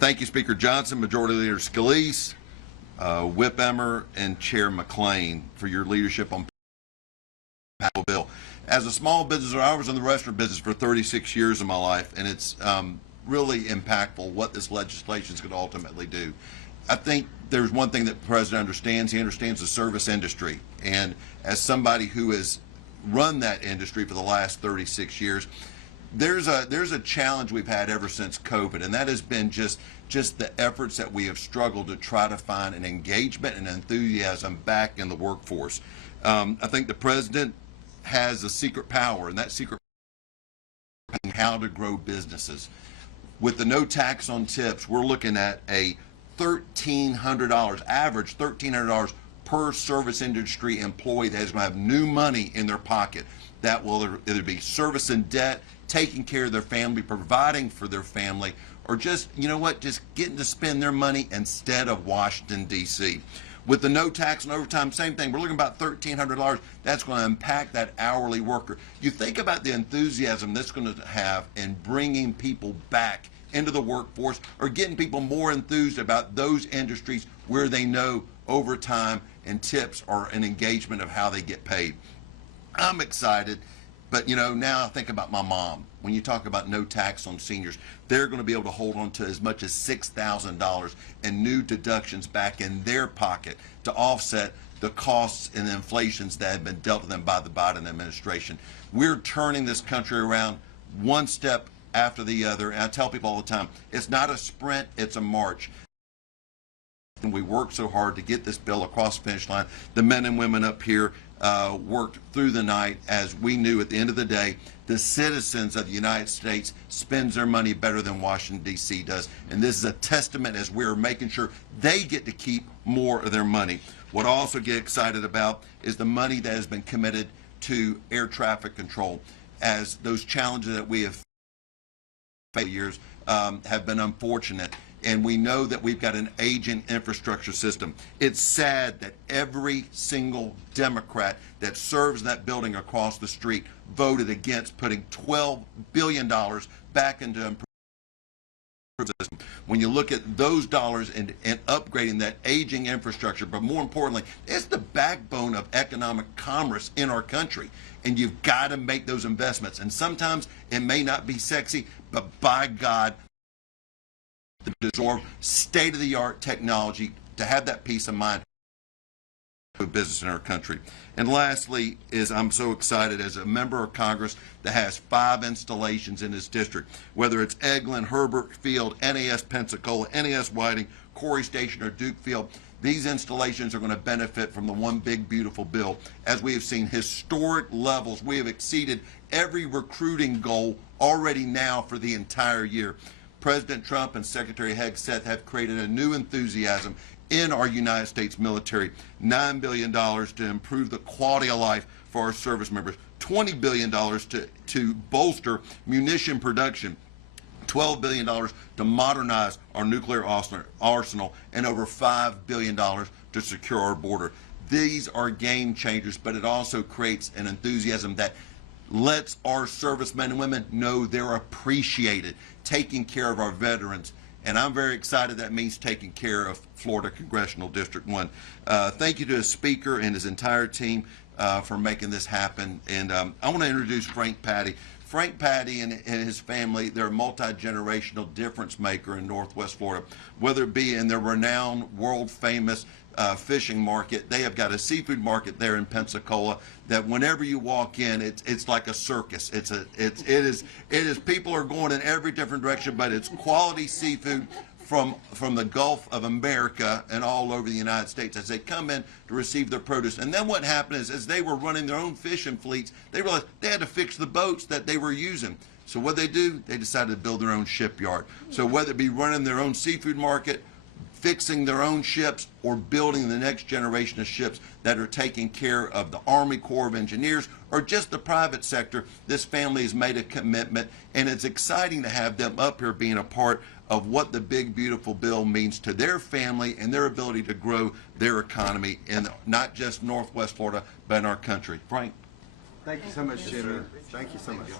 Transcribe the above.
Thank you, Speaker Johnson, Majority Leader Scalise, Whip Emmer, and Chair McClain for your leadership on the bill. As a small business owner, I was in the restaurant business for 36 years of my life, and it's really impactful what this legislation is going to ultimately do. I think there's one thing that the President understands. He understands the service industry, and as somebody who has run that industry for the last 36 years, there's a challenge we've had ever since COVID, and that has been just the efforts that we have struggled to try to find an engagement and enthusiasm back in the workforce. I think the President has a secret power, and that secret power is how to grow businesses. With the no tax on tips, we're looking at a $1,300, average $1,300 per service industry employee that is going to have new money in their pocket. That will either be servicing debt, taking care of their family, providing for their family, or just, you know what, just getting to spend their money instead of Washington, D.C. With the no tax and overtime, same thing. We're looking about $1,300. That's going to impact that hourly worker. You think about the enthusiasm that's going to have in bringing people back into the workforce, or getting people more enthused about those industries where they know overtime and tips are an engagement of how they get paid. I'm excited, but now I think about my mom. When you talk about no tax on seniors, they're going to be able to hold on to as much as $6,000 in new deductions back in their pocket to offset the costs and inflations that have been dealt to them by the Biden administration. We're turning this country around one step after the other, and I tell people all the time, it's not a sprint, it's a march. And we worked so hard to get this bill across the finish line. The men and women up here worked through the night, as we knew at the end of the day, the citizens of the United States spends their money better than Washington, D.C. does. And this is a testament as we're making sure they get to keep more of their money. What I also get excited about is the money that has been committed to air traffic control, as those challenges that we have years have been unfortunate, and we know that we've got an aging infrastructure system. It's sad that every single Democrat that serves that building across the street voted against putting $12 billion back into improving the system. When you look at those dollars and upgrading that aging infrastructure, but more importantly, it's the backbone of economic commerce in our country, and you've got to make those investments. And sometimes it may not be sexy, but by God, to absorb state-of-the-art technology, to have that peace of mind of business in our country. And lastly is, I'm so excited as a member of Congress that has 5 installations in his district, whether it's Eglin, Herbert Field, NAS Pensacola, NAS Whiting, Corey Station, or Duke Field. These installations are going to benefit from the One Big Beautiful Bill. As we have seen historic levels, we have exceeded every recruiting goal already now for the entire year. President Trump and Secretary Hegseth have created a new enthusiasm in our United States military. $9 billion to improve the quality of life for our service members. $20 billion to bolster munition production. $12 billion to modernize our nuclear arsenal, and over $5 billion to secure our border. These are game changers, but it also creates an enthusiasm that lets our servicemen and women know they're appreciated, taking care of our veterans. And I'm very excited that means taking care of Florida Congressional District 1. Thank you to the Speaker and his entire team for making this happen. And I want to introduce Frank Patty. Frank Patty and his family, they're a multi-generational difference maker in Northwest Florida. Whether it be in their renowned, world-famous fishing market, they have got a seafood market there in Pensacola that whenever you walk in, it's like a circus. It is people are going in every different direction, but it's quality seafood from the Gulf of America and all over the United States as they come in to receive their produce. And then what happened is, as they were running their own fishing fleets, they realized they had to fix the boats that they were using. So what they do, they decided to build their own shipyard. So whether it be running their own seafood market, fixing their own ships, or building the next generation of ships that are taking care of the Army Corps of Engineers or just the private sector, this family has made a commitment, and it's exciting to have them up here being a part of what the Big Beautiful Bill means to their family and their ability to grow their economy in not just Northwest Florida, but in our country. Frank? Thank you so much, Jimmy. Thank you so much.